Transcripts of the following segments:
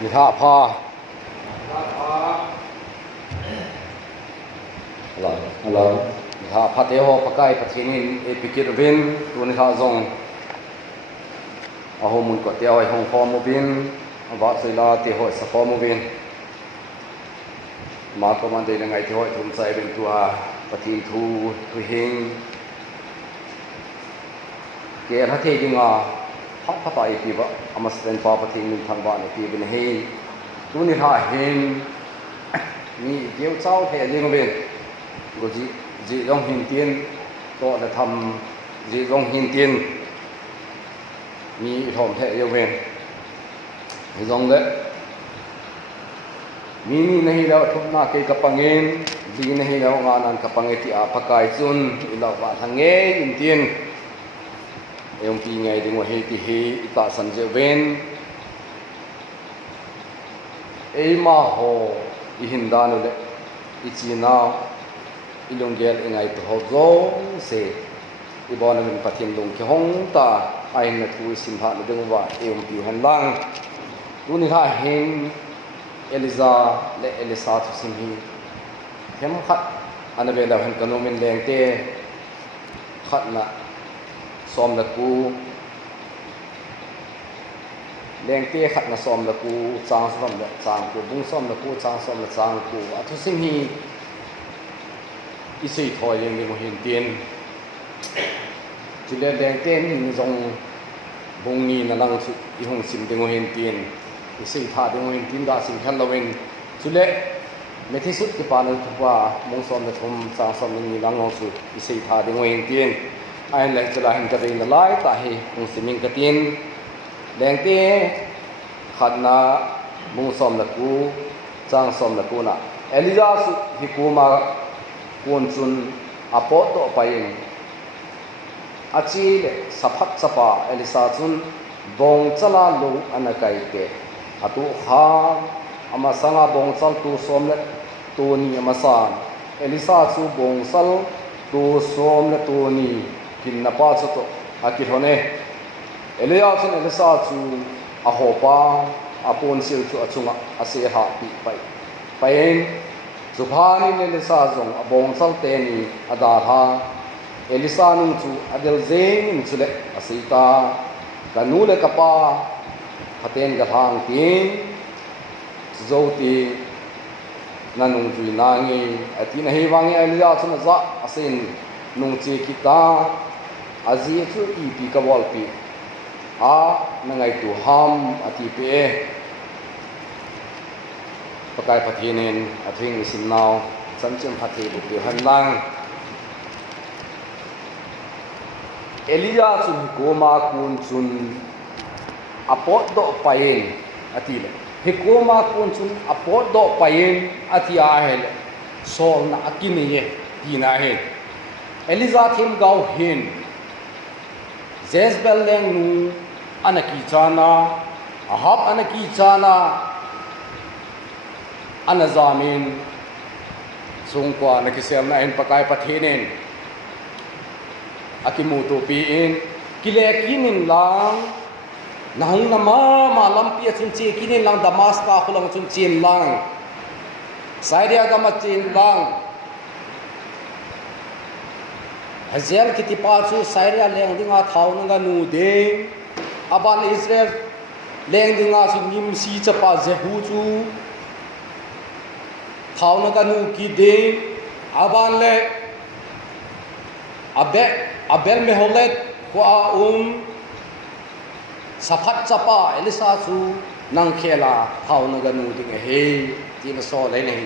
นิท่าพาอะไรนิท่าพัดเอโฮปะไก่ปะทีนินเอพิกิรวินตัวนิท่าซงอาโฮมุนกอดเตียวไอฮงฟอมูบินอาวะสุลาเตียวสฟอมูบินมาก็มันได้ยังไงที่ห้อยทุ่มใส่เป็นตัวปะทีทูหิงเกี่ยทัศน์จริงอ่ะพัดพัดไปปีบะอามาสเป็นปาปะทีนินทางบ้านปีเป็นเฮตัวนิท่าเฮงมีเกี่ยวเจ้าแท้จริงเป็นก็จีร้องหินเตียนก็จะทำจีร้องหินเตียนมีทอมแท้ยังเป็นร้องเลยมีนี่แล้วทุกนาเกกับปังเงินดีนี่แล้วงานันกับปังเงที่อาภักายจุนอีหลักว่าทางเงินหินเตียนเอ็มปีไงดึงว่าเฮติเฮอิตาสันเจเวนเอมาโฮอิหินดานุเลอิจีนาอิลงเกลเองไงตัวโจเสอีบอลมันปะทิมลงที่ห้องตาไอ้นักวิสิมหาดึงว่าเอ็มปีหันลังดูนี่ท่าเห็นเอลิซาและเอลิซาทุสิมฮีเข้มขัดอันนั้นเป็นดาวเห็นกันโนมินแรงเตะขัดนะซ้อมละกูแรงเตะขัดนะซ้อมละกูจางซ้อมละจางกูบุ้งซ้อมละกูจางซ้อมละจางกูอัทุสิมฮีอิสุยถอยยังมีมหินเตียนจุดแดงเต้นนี่จงบงนีนั่งสุดอีหงสิมเดงมหินเตียนอิสุยท่าเดงมหินเตียนดาสิมขันละเวนจุดเละไม่ที่สุดที่ปานุทุกว่ามงสอมเดทมสางสอมนี่นั่งงสุดอิสุยท่าเดงมหินเตียนไอ้เล็กจะลาหินกระเด็นละลายตาเหหงสิมิงกระเตียนแดงเต้ขัดนามงสอมละกูจางสอมละกูน่ะเอลิซาสุฮิกูมาคนจุนอปอตไปเองอาชีพสัพพะสัพพะเอลิซาจุนบงจลาลูอันนั้นไกเตะอาตุข้าอามาสังอาบงจลตูสมเลตัวนี้อามาสานเอลิซาจูบงจลตูสมเลตัวนี้กินนับป้าจุดอากิโฮเนเอลิซาจุนเอลิซาจูอาโฮป้าอาปนสิลจูอาจุงอาเสียหาปีไปเองสุภานิเอลิซาจงบงสัลเตนีอดาฮาเอลิซานุจูอเดลเซนินสุเลอสิตากันนูเลกปาขัดเตนกระทางตีนโจตีนันุจุยนางีอตินเฮวังเอลิซาจุนซะอสินนุจีกิตาอาจีจูอีปีกบอลปีนังไงตูฮัมอติเปปกายพัทีนินอาทิงสินนาวสันจิมพัทีบุตรหันลังเอลียาจุนโกมาคุนจุนอปอดโดไปเองอาทิเลฮิโกมาคุนจุนอปอดโดไปเองอาทิอาเฮลโซลนักกินเย่ดีนาเฮลเอลิซาทิมกาวเฮนเซสเบลเลงนูอันกีจานาอาฮับอันกีจานาอันจามินสงกว่านักเสียมนายปกายปะเทนินอากิมูตุปีอินกิเลกินินลังนังนามาลัมเปียจุนเจกินินลังดามัสกาคุลังจุนเจนลังไซเดียกามาเจนลังฮัจยัลกิติปาจูไซเดียเลงดิงาท้าวนังกานูเดงอาบานอิสราเอลเลงดิงาสุนิมซีจะปาเจฮูจูท้าวนักนูกีเดงอาบานเลอาเบลเมโฮเลตกัวสัพพัดจัปาเอลิซาจูนังเคลาท้าวนักนูดิงเฮที่มาสอนเลยนี่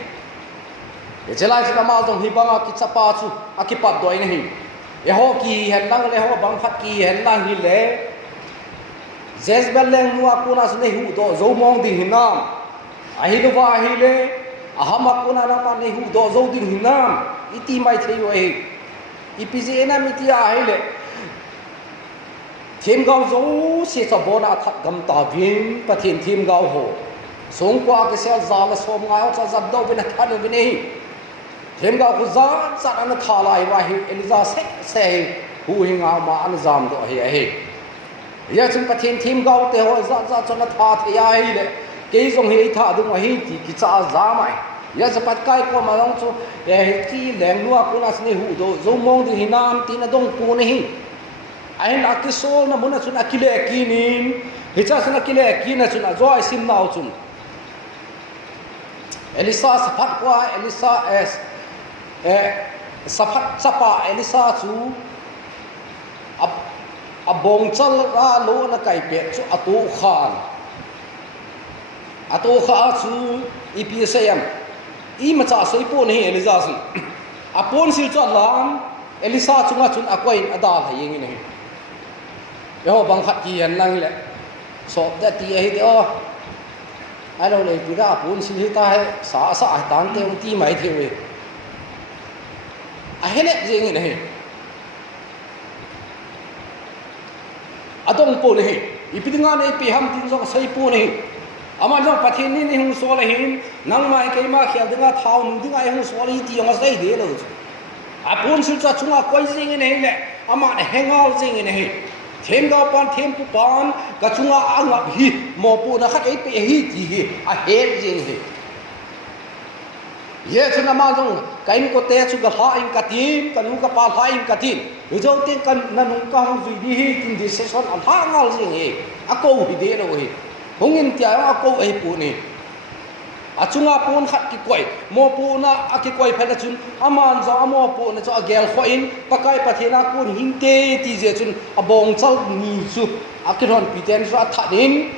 เดี๋ยวจะไล่สิมาจงฮิบังอากิจัปาจูอากิปัดด้วยนี่เอโฮกีเห็นลังเลโฮบังพัดกีเห็นลังฮิเลเจสเบลเลงนัวกุนัสเนหูโตโจมองดิหินามอาฮิลวาอาฮิเลอาหามักกุนันมาเนหูโตโจดิหินามอิติไม่เทียวเออีพีจีเอ็นมิติอาฮิเลทีมเขาโจเสียสบนาทัดกำตาวินประเทศทีมเขาโหสงกว่าเกษตรซาลสมงายเขาจะจับดาวเป็นทันเป็นเอทีมเขาคุซาจัดอันทาลายวาฮิเอลิซาเซหูหิงเอามาอันจามโตเฮเฮยาจึงประเทศทีมเขาเตะหัวจัดจนท่าเทียเลย cái dòng hi tha đúng hi thì cái cha giá mày ya sẽ bắt cái qua mà long cho cái leng lúa cũng là sinh hữu đồ dấu mong thì nam tí là đông cô này ai là cái số là muốn là chúng akile kinin hi cha chúng akile kin là chúng là do ai sim nào chúng Elisa sapat qua Elisa sapat sapa Elisa chú abong chal ra lo na kai pe chu atu kha chu ipsam I ma cha soi po nei Elisa sun apon sil cha lam Elisa chunga chun akwain ada thayeng ni yo bang khat ki an lang le so da ti hi de o ai đâu lấy cái ra bốn xin hết ta xã xã tán tiêu ti mấy thiêu rồi ai hết gì người này à đông po này ít đi ngang này bị ham tin do say po này ama trong phát hiện này hung số là hin nang mai cái mà khi đứng thao nung đứng ai hung số là ti ông say thế rồi à bốn xin cho chúng ta quay gì người này nè ama hang out gì người này thêm gạo pan thêm phụ pan cả chúng ta ăn ngập hi mò pu na khát ấy bị hi gì hi à hết gì hi ye chúng ta mang trong cái có té chúng ta hai cái tim cái nung cái pa hai cái tim rồi đầu tiên cái nung cái hung gì đi hi tin đi sẽ son ăn hai ngal gì hi à câu hi thế rồi hi không nhìn thấy à câu ấy pu này à chúng ta pun khát cái quậy mò pu na à cái quậy phải là chúng aman cho mò pu na cho gel khoin pakai pathena pun hinte ti je chúng abong chal ni su à cái hòn piten ra thatin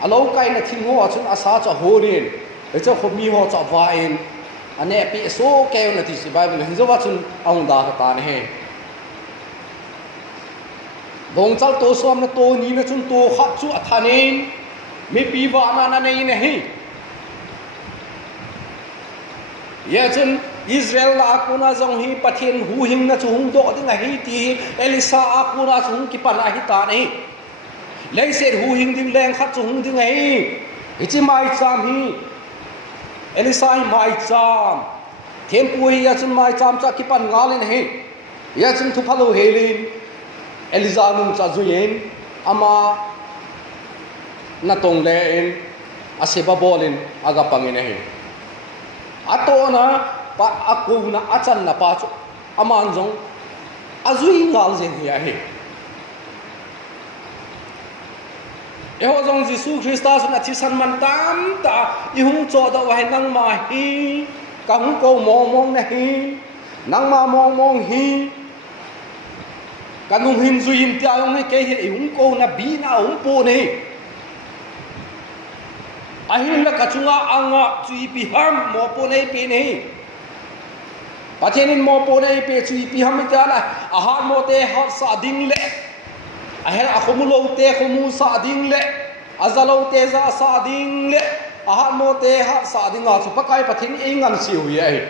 à lâu cái na thing ho chúng asa cho ho rin để cho không mi ho cho vain anh em bị số keo na ti si bai mình zo wa chúng ông da ta ne bong chal to som na to ni na chúng to khat chu athanin mi pi wa na nei nei ya chun Israel la akuna jong hi pathian hu hing na chung do ding hi ti Elisa akuna chung ki pan hi ta nei lei se hu hing ding leng khat chung ding hi chi mai cham hi Elisa hi mai cham thêm pui ya chun mai cham cha ki pan nga lên hi ya chun thu phalo helin Elisa nung cha zuyen ama na tong len aseba bolin aga pangin hi ato na pa aku na achan na pa chu aman jong azui ngal jeng hi hi eho jong Jisu Christus na chi san man tam ta I hung cho da wa nang ma hi ka hung ko mong mong na hi nang ma mong mong hi ka nung hin zu hin tia yong he ke hi hung ko na bi na hung po ne ahin la kachunga anga chui pi ham mo po nei pi nei pathenin mo po nei pe chui pi ham ta la ahan mo te ha sa ding le ahel akhumulo te khumu sa ding le azalo te za sa ding le ahan mo te ha sa ding a chu pakai pathin e ngan si hui ai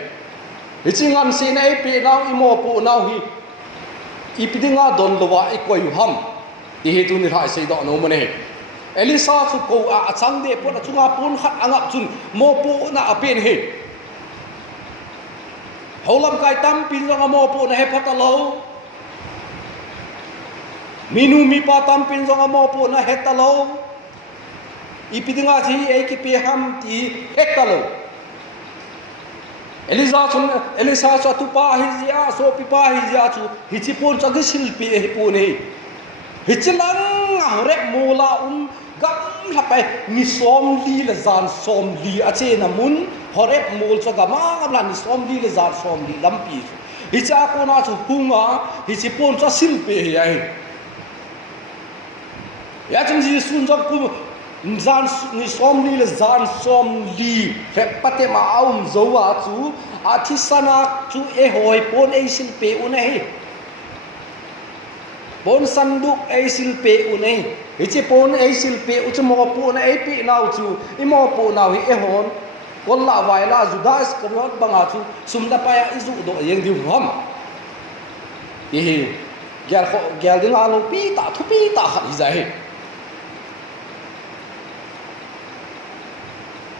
hi chi ngan si nei pe nau I mo po nau hi I pidinga don lowa I koi ham ti he tu ni hai sei do no mo nei Elisa chu ko a chang de pon chunga pon khat angap chun mo po na apen he holam kai tam pin jong mo po na he patalo minu mi pa tam pin jong mo po na he talo ipidinga ji e ki pe ham ti hekalo Elisa chu tu pa hi zia so pi pa hi zia chu hi chi pon chang sil pi he pon he hi chilang rep mola gam hapai ni som li la zan som li ache na mun horep mol cha gama gamla ni som li la zan som li lampi hi cha ko na chu hunga hi chi pon cha sil pe ai ya chung ji sun jok ku zan ni som li la zan som li fe pate ma aum zo wa chu athisana chu e hoi pon e sil pe unai bon sanduk ai sil pe unai hi chi pon ai sil pe u chu mo pu na ai pi nau chu I mo pu nau hi e hon kon la vai la judas karot banga chu sum da pa ya izu do yeng di hom hi gyal ding a lo pi ta thu pi ta khat hi zai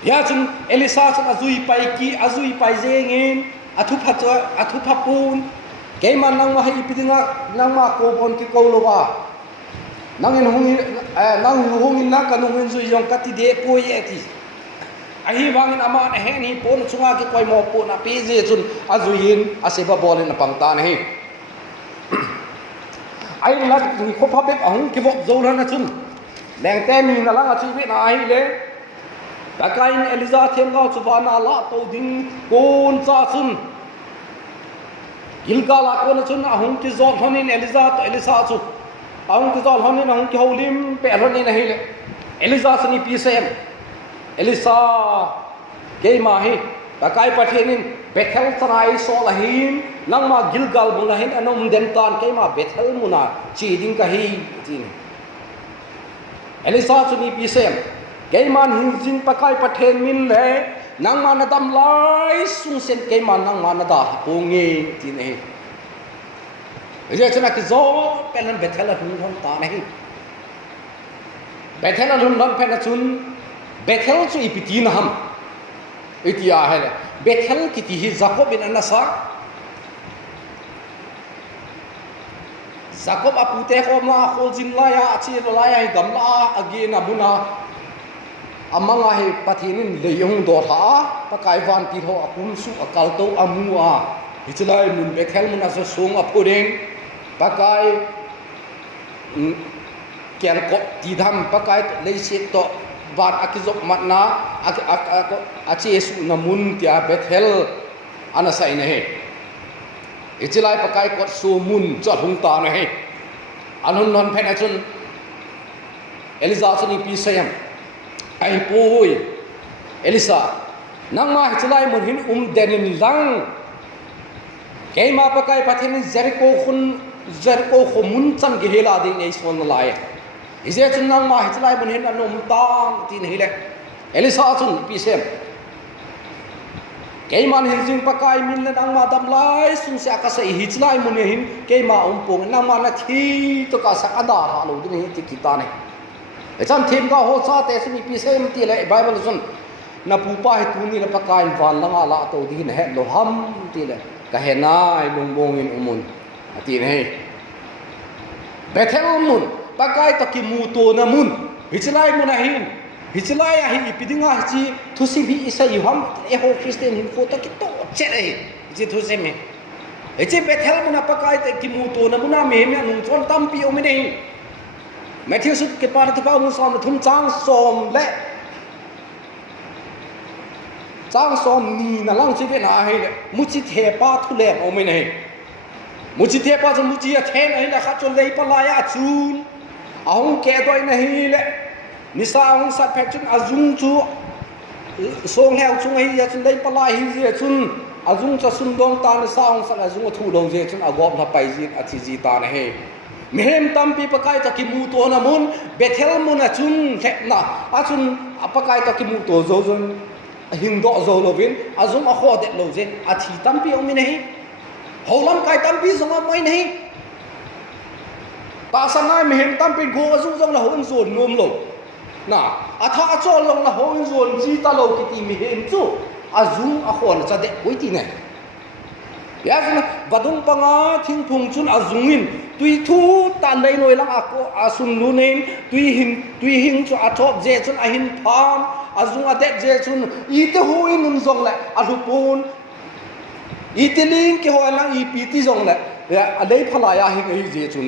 ya chun Elisa chun azui pai zengin athu phapun ke man nang ma hi pidinga nang ma ko bon ki ko lo wa nang en hung nang hungin na kanungin su yong katide poi eti ahi wangin ama na hen hi pon chunga ki koi mo po na pi je chun azuin aseba bolin na pangta na hi ai la ni ko phabet ahung ki bok zo na chun leng te mi na lang a chi vi na ai le ta kain eliza them ga chu wa na la to ding kon cha chun gilgala ko na chun ahung ki zo honin eliza to elisa chu ahung ki zo honin ahung ki holim pe honin na hi le eliza sni pi sem elisa ke ma hi ta kai pathenin bethel trai so la hin nang ma gilgal bu la hin anom den tan ke ma bethel muna chi ding ka hi tin elisa sni pi sem ke man hin jing pakai pathen min le nang ma na dam lai sung sen ke man nang ma na da pongi tin hi je chana ki zo pelan bethel hun hon ta nahi bethel hun hon pe na chun bethel chu ipiti na ham itia hai bethel kiti hi jacob in anasa jacob apute ko ma khol jin la ya chi la ya gam la again abuna amanga he pathinin leyong do tha pakai van ti ho apum su akal to amua hichlai mun bethel mun aso song apureng pakai kel ko ti dham pakai leise to van akizok matna achi esu namun tia bethel anasa ine he hichlai pakai ko su mun chot hung ta na he anun non phena chun eliza chuni pi sayam ai poi elisa nangma hichlai mun hin denin lang keima pakai pathin Jericho khumun chan gi hela ding ei son lai ije chun nangma hichlai mun hin anom tang tin hile elisa chun pi sem keiman hin jing pakai min le nangma dam lai sung sia ka sei hichlai mun hin keima pong nangma na thi to ka sakada ha lo din hi ti kita ne echan thim ka ho cha te sumi pi sem ti le bible sun na pu pa hi tu ni na pakai van langa la to din he lo ham ti le ka he nai lung bong in umun ati ne bethel mun pakai to ki mu to na mun hichlai mun a hin hichlai a hi ipidinga chi thusi bi isa yuham e ho christian hin ko to ki to che ai ji thusi me e che bethel mun a pakai te ki mu to na mun a me me nung chon tam pi o me nei Matthew sut ke par ta pa mun som thum chang som le chang som ni na lang chi ve na hai le mu chi the pa thu le o me nei mu chi the pa chu mu chi a then ai la kha chon lei pa la ya chun ahung ke doi na hi le ni sa ahung sat phek chun azung chu song heo chung ai ya chun lei pa la hi je chun azung cha sun dong ta ni sa ahung sat azung thu dong je chun agop na pai ji athi ji ta na he mehem tam pi pakai ta ki mu to na mun bethel mun a chun thep na a chun apakai ta ki mu to zo zon hing do zo lovin azum a kho de lo je athi tam pi omi nei holam kai tam pi zonga moi nei ta sanai mehem tam pi go azu zong la hon zon nom lo na atha chol long la hon zon ji ta lo ki ti mehem chu azum a khon cha de koi ti nei Yazna badung panga thing phung chun azungin tui thu ta lei noi lang ako asun lunin tui hing chu athop je chun ahin pham azung ade je chun ite huin nun zong la alupun iteling ke ho lang ipiti zong la ya alei phala ya hi ngai je chun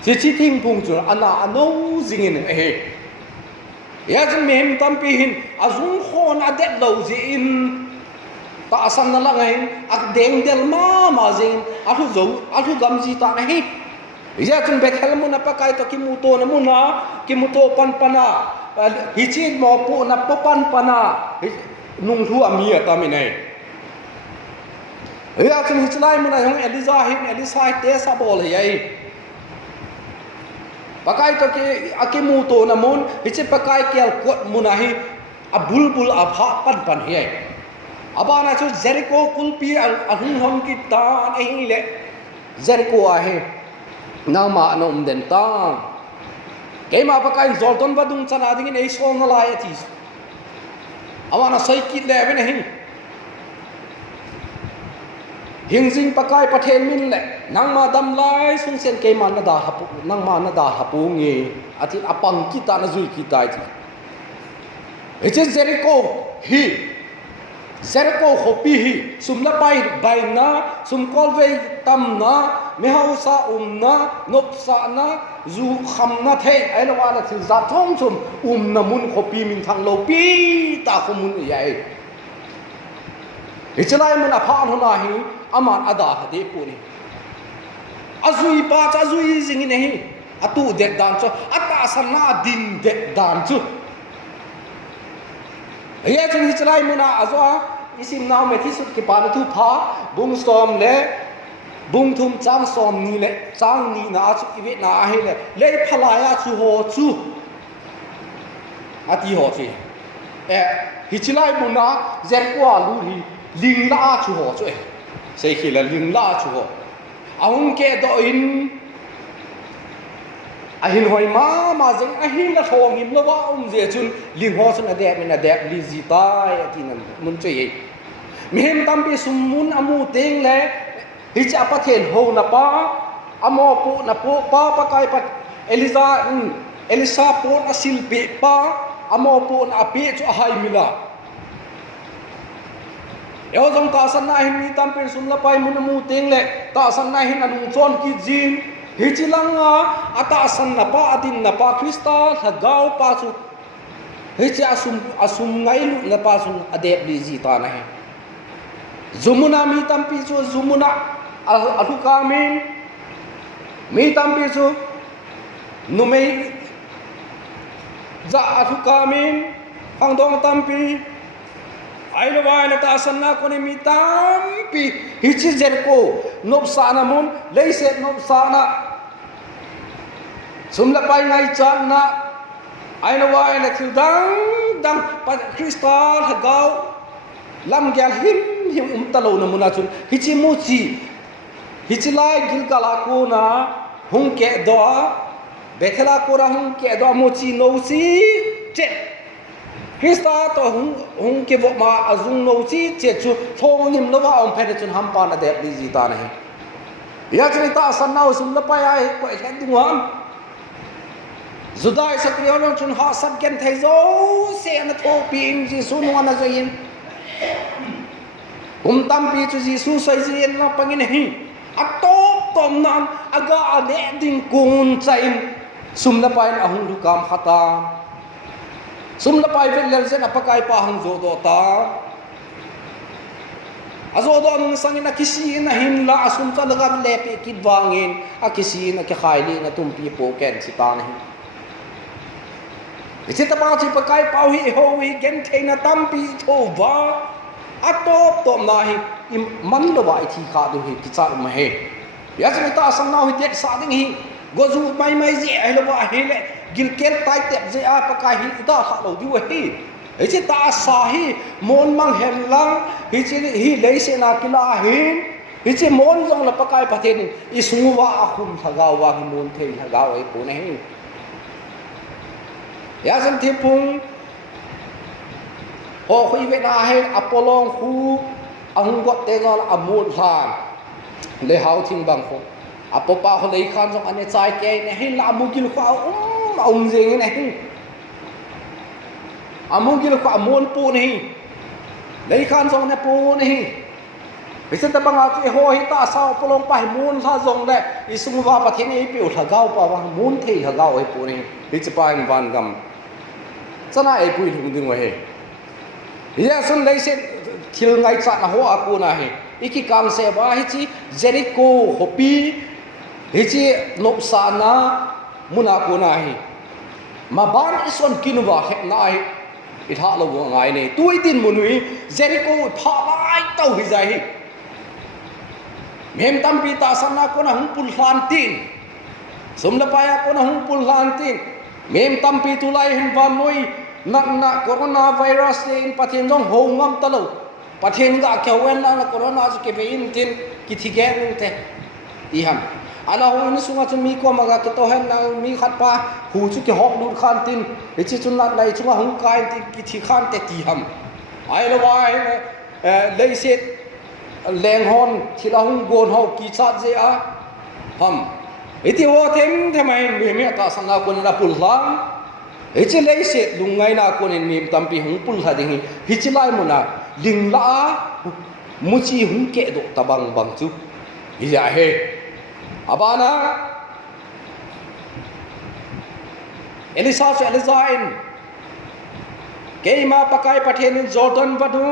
chi thing phung chun ana ano zingin he yazun mehem tampi hin azung khon ade lo je in ta asan na lang ngayon ak deng del ma zin alu gam ji ta nahi ya chung bethel mo na pakai to kimuto na muna kimuto pan pana hichi mo po na pan pana nung thu ami ta mi nei ya chung hichlai mo na yung elisa te sa bol yai pakai to ki akimuto na mun hichi pakai kel kot munahi abulbul abha pan hi abana chu Jericho kulpi ahung hom ki tan ai le Jericho ahe nama anom den tan keima pakai Jordan badung chana ding nei song la ya thi abana sai ki le ben hin hình dinh pakai pathen min le nang ma dam lai sung sen ke man na da hapu nang ma na da hapu nge atin apang kita na zui kita ti eche Jericho khopi hi sumna pai bai na sum kolve tam na mehausa na nopsa na zu kham na the ai lo wala thil za thong sum na mun khopi min thang lo pi ta khomun yai ichlai mun apha hona hi aman ada hade puni azui pa cha azui jing ne hi atu dek dan cho ata sanna din dek dan chu ye chung ichlai mun azwa isim naw me thi sut ki pa na thu pha bung som le bung thum chang som ni le chang ni na chu iwe na he le phalaya chu ho chu ati ho chi hichlai mun na zer kwa lu hi ling la chu ho chu sei khi là ling la chu ho aung ke do in ahin hoi ma jeng ahin la thong im lawa je chun ling ho chun ade min ade li ji tai atinan mun chei mihem tam bi sumun amu teng le hi cha pathen ho na pa amo pu na pu pa kai pat elisa po asil pe pa amo pu na pe chu hai mila yo jong ta san na hin mi tam pe sum la pai mun amu teng le ta san na hin anu chon ki jin hichilanga ata san na pa adin na pa krista thagau pa chu hichi asum ngai lu na pa sun adep li ji ta na he zumuna mi tampi chu zumuna alu kamin mi tampi chu numei za alu kamin hangdong tampi ai lo vai na ta san na ko ni mi tampi hichi Jericho nopsa na mun leise nopsa na sumla pai ngai chan na ai lo vai na thil dang pa kristal hagau lam gyal him talo na muna chun hichi muchi hichi lai gilgala ko na hung ke do bethela ko ra hung ke do muchi no chi che krista to hung ke bo ma azung no chi che chu thong nim lo wa om phe chun ham pa na de li ji ta na he ya chri ta san nau sum la pa ai ko khen ding wam Zudai sakriyo long chun ha sab ken thai zo se na tho ping ji su no na zo yin tam pi chu ji su sai ji yin na pangin hi atop tom nan aga ane ding kun chain sum la pain ahung lu kam khata sum la pai vel lel se na pakai pa hang zo do ta azo do nung sangin na kisi na hin la asum cha laga le pe kit wangin a kisi na ke khaili na tum pi po ken si ta na isi ta pa chi pakai pau hi ho hi gen the na tam pi tho wa atop tom na hi man lo wa thi kha du hi ki cha ma he ya chi ta sang na hi tek sa ding hi gozu mai ji ai lo wa hi le gil kel tai tep je a pakai hi ta kha lo di wa hi isi ta sa hi mon mang hen lang hi lei se na kila hin isi mon jong la pakai pathen isu wa akhum thagaw wa hi mon thei thagaw ai pu ne hi ya san thi pung ho khui ve na he apolong khu ahung got te gol amul han le hau thing bang kho apopa ho lei khan jong ane chai ke ne he la mugil kha jeng ne hi amugil kha amon pu ne hi lei khan jong ne pu ne hi bisa ta bang a ho hi ta sa apolong pa mun sa jong le isung wa pathen ei piu thagaw pa wa mun thei thagaw ai pu ne hi chpa in van gam sana ai pui thung ding wa he ya sun lei se thil ngai cha na ho aku na he iki kam se ba hi chi Jericho hopi hi chi nopsa na muna ko na hi ma ban ison kinuwa he na hi i tha lo ngai ne tui tin munui Jericho pha lai tau hi jai hi mem tam pi ta sana ko na hung pul hlan tin sum la pa ya ko na hung pul hlan tin mem tam pi tu lai hin van noi na corona virus in pathen jong ho ngam talo pathen ga kyawen na corona ju ke bein tin ki thige nu te i ham ala ho ni sunga chu mi ko maga ke to hen na mi khat pa hu chu ke hok dur khan tin e chi chun la lai chu hung kai tin ki thi khan te ti ham ai lo wai lei se แรงฮอนที่เราหุ่งโกนเฮากีชาเจ้าทำที่ว่าเทมทำไมมีตาสังกัคนน่ะปุ่นหลังที่เลยเสร็จลุงไงน่ะคนนี้ตั้มปีหุ่งปุ่นหาดิ่งที่จิไลมันน่ะลิงละมุชีหุ่งเกดตะบังบังจุที่จะเฮอาบานะเอลิซาอินเกย์มาปะกายประเทศนี้จอร์แดนวัดุง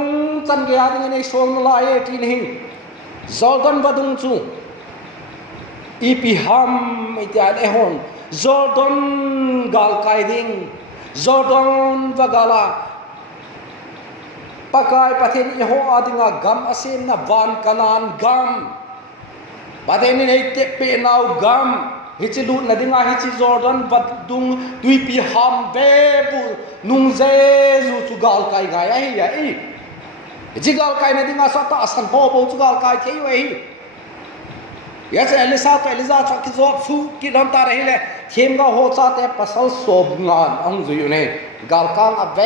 จันเกียร์ดิ่งในโซนลายที่นี่จอร์แดนวัดุงจูอีพีฮัมไม่ได้เลยฮอนจอร์แดนกาลไกดิ่งจอร์แดนวะกาลาปะกายประเทศนี้หัวดิ่งกัมอาเซียนนะวันกันนันกัมประเทศนี้เตะเป็นเอากัมฮิจิลุนดิ่งฮิจิจอร์แดนวัดุงตุยพีฮัมเบบุนุ่งเจจูจูกาลไกไงไอ้เหี้ยฮิจิกาลไกดิ่งสัตว์สันโฮบูจูกาลไกเที่ยวไอ้ยาเสเอลิซาชักกิจวัตรสู้กินน้ำตาเลยเลยเทียมก็หัวใจแต่ภาษาสอบงานอังจุยเนี่ยกาลกังอเว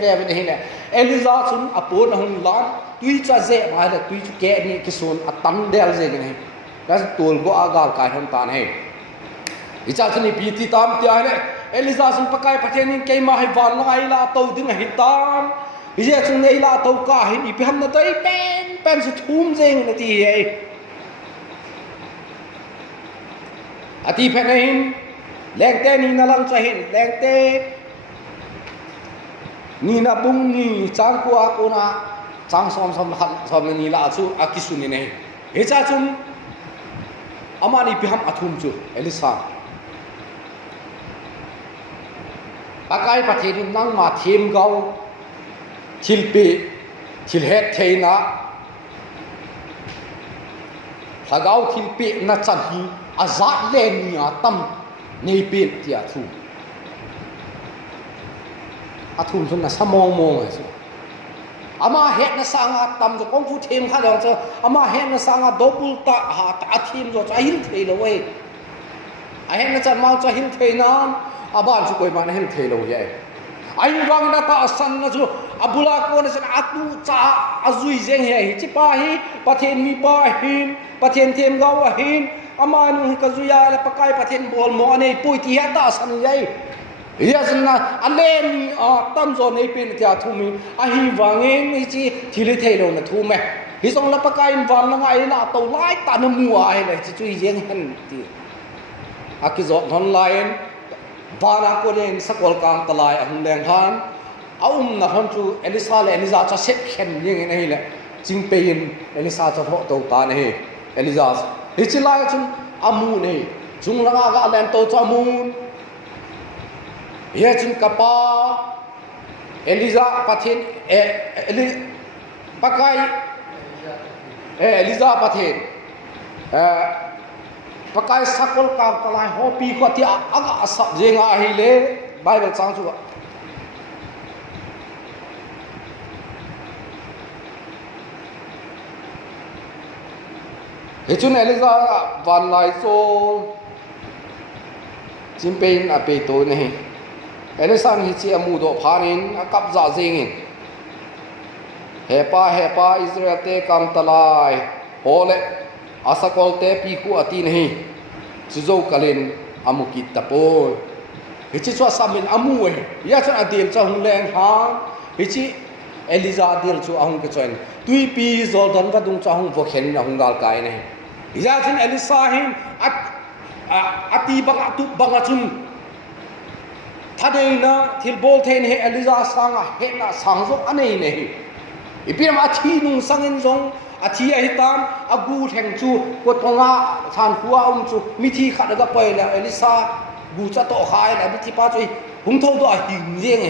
นี่เลยเอลิซาชุนอปูนหุ่นล้านตุยจะเจ็บมาเลยตุยจะแก่นี่กิสุนอัตันเดลเจกันเนี่ยแล้วตัวก็อากาลกายน้ำตาเนี่ยอิจฉาชุนปีติตามที่อะไรเอลิซาชุนปะกายประเทศนี้เกี่ยมาให้วันละไงละตัวดึงหิตามอิจฉาชุนไงละตัวกาหินอีพิฮัมนั่นตัวเป็นสุดทุ่มเจงนาทีเออธิเพนหินแรงเตนี่นาลังจะเห็นแรงเตนี่นาบุ้งนี่จางกัวกูนะจางสอมนี่ละจูอากิสุนี่เนี่ยเฮจ้าจุนอามานี่พิฮัมอัฐุมจูเอลิซาปากายประเทศนี้นั่งมาเทียมเกาทิลปีทิลเฮดเทนะถ้าเกาทิลปีนัดจันฮีอาซาเลนีอาตัมนี่เป็นที่อาทุ่มสุดนะสมองเลยสิอามาเห็นนะสังอาตัมจะก้มฟูเทียมข้าเดียวจะอามาเห็นนะสังอาดับเบิลตาหาตาทีมจะหินเทเลยเว้ยอาเห็นนะจันมาจะหินเทนั้นอาบ้านสุกอยมาหินเทเลยเว้ยไอ้วังนัตอาสันนะจูอับุลาโกนะฉันอัตุจ้าอาจุยเจงเฮ้ยจิป้าฮีประเทศมีป้าหินประเทศเทียมเกาหินอามานุกัจุยาและปะกายประเทศบอลมอนี่ปุยที่เหตุสันยัยเฮียสันนะอันเลนีอาตั้มโซนนี่เป็นที่อาทุ่มีอาฮีวังเองนี่จีทิลิเทโลนะทุ่มไหมฮิซองละปะกายวันละไงละตัวไล่ตานมัวอะไรเลยจุยเจงเห็นที่อากิจออนไลน์บานาโกเลนสกอลกางตลายอันแรงทานเอานะฮันจูเอลิซาจะเซ็ตเข็นยังไงนี่แหละจิงเป็นเอลิซาจะทอตัวตาเนี่ยเอลิซาฮิจิลายจุนอามูนี่จุงละงากาแลนโตจามูนเฮียจุนกับปาเอลิซาปะเทนปะกายเอลิซาปะเทนปะกายสกอลกางตลายฮอปีก็ที่อากาศเจงอาฮิเลไบเบิลสังสุกเฮจุนเอลิซาวันไลโซจิมเป็นอาเปโตนี่เอลิซาฮิจิอามูโดพานินอากับซาเจงินเฮปาอิสราเอลเตกัมตลายโฮเลอาสกอลเตปีคูอาตีนี่จุโจกาลินอามุกิตาโปเฮจิชัวสามินอามูเอยาชนอดีลจะหุงแรงหางเฮจิเอลิซาอดีลจูอาหุงกระจอยตุยปีจอร์แดนวัดุงจะหุงพวกเห็นอาหุงกาลกายนี่ยาชนเอลิซาหินอตีบังตุบังจุนท่าเดินนะทิลโบลเทนเฮเอลิซาสังเฮนะสังจงอันนี้เนี่ยอีพีนั้นอาทีนุ่งสังเงินจงอาทีไอ้ตามอากูแทงจูกดทงอาทานหัวจูมิธีขัดกับไปแล้วเอลิซากูจะโตขายแล้วมิธีป้าจุยหุงโทตัวหิงเยี่ยง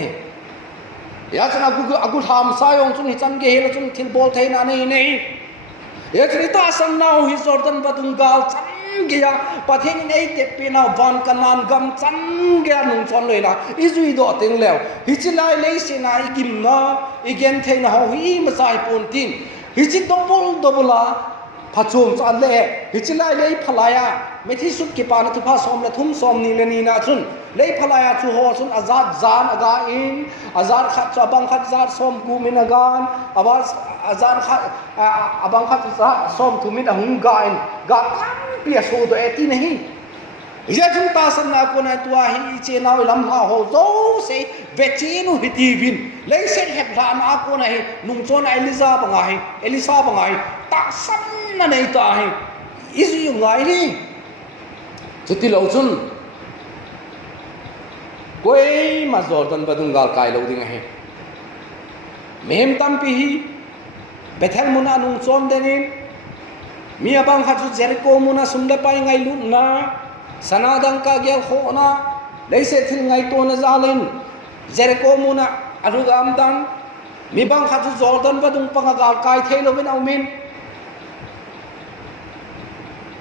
ยาชนอากูทำสายองจุนหิจันเกลจุนทิลโบลเทนอันนี้เนี่ยยาชนิตาสังนาวฮิจอร์แดนวัดุงกาลจันเกียประเทศนี้เด็กเป็นเอาวันกันนานกำจันเกียนุ่งชนเลยนะอิจุยดอติงแล้วฮิจิไลเลยเสนาอีกิมนะอีเกนเทนเอาฮีมาใส่ปุ่นตินฮิจิดับเบิลละ chum chan le hi chilai lei phalaya methi sut ki pa na tu pha som la thum som ni ni na chun lei phalaya chu ho chun azat zan aga in azar khat cha bang khat zat som ku min agan awas azar khat abang khat za som tu min ahung ga in ga tam pia so do eti nahi ya chúng ta san na ko na tua hi che na lam ha ho zo se vechi nu hiti vin lấy sen hep la na ko na hi nung chon Eliza bangai Elisa bangai ta san na nei ta hi isu ngai ni chuti lo chun koi ma Jordan badung gal kai lo ding hi mem tam pi hi Bethel muna nung chon denin mi abang ha chu Jericho muna sumle pai ngai lu na sanadang ka gyal ho na leise thil ngai to na zalin Jericho muna arugam dang mi bang kha Jordan badung pangagal kai thelo ben aumin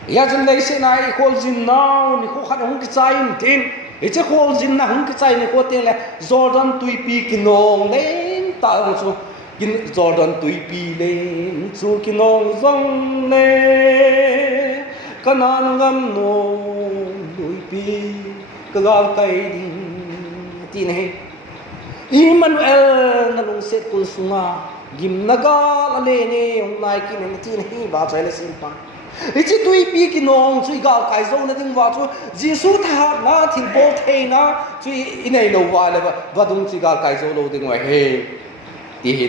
ya jin leise nai khol jin naw ni kho khat hung ki chain tin iche khol jin na hung ki chai ni ko te le Jordan tui pi kinong len ta chu kin Jordan tui pi len chu kinong zong le kanan ngam no lui pi kagal kai ding tin he Emmanuel na lung set kul sunga gim nagal ale ne ong nai kin ne tin he ba chai le sim pa ichi tui pi ki nong chui gal kai zo na ding wa chu Jesu tha na thil bol the na chui inai lo wa le ba dung chi gal kai zo lo ding wa he ti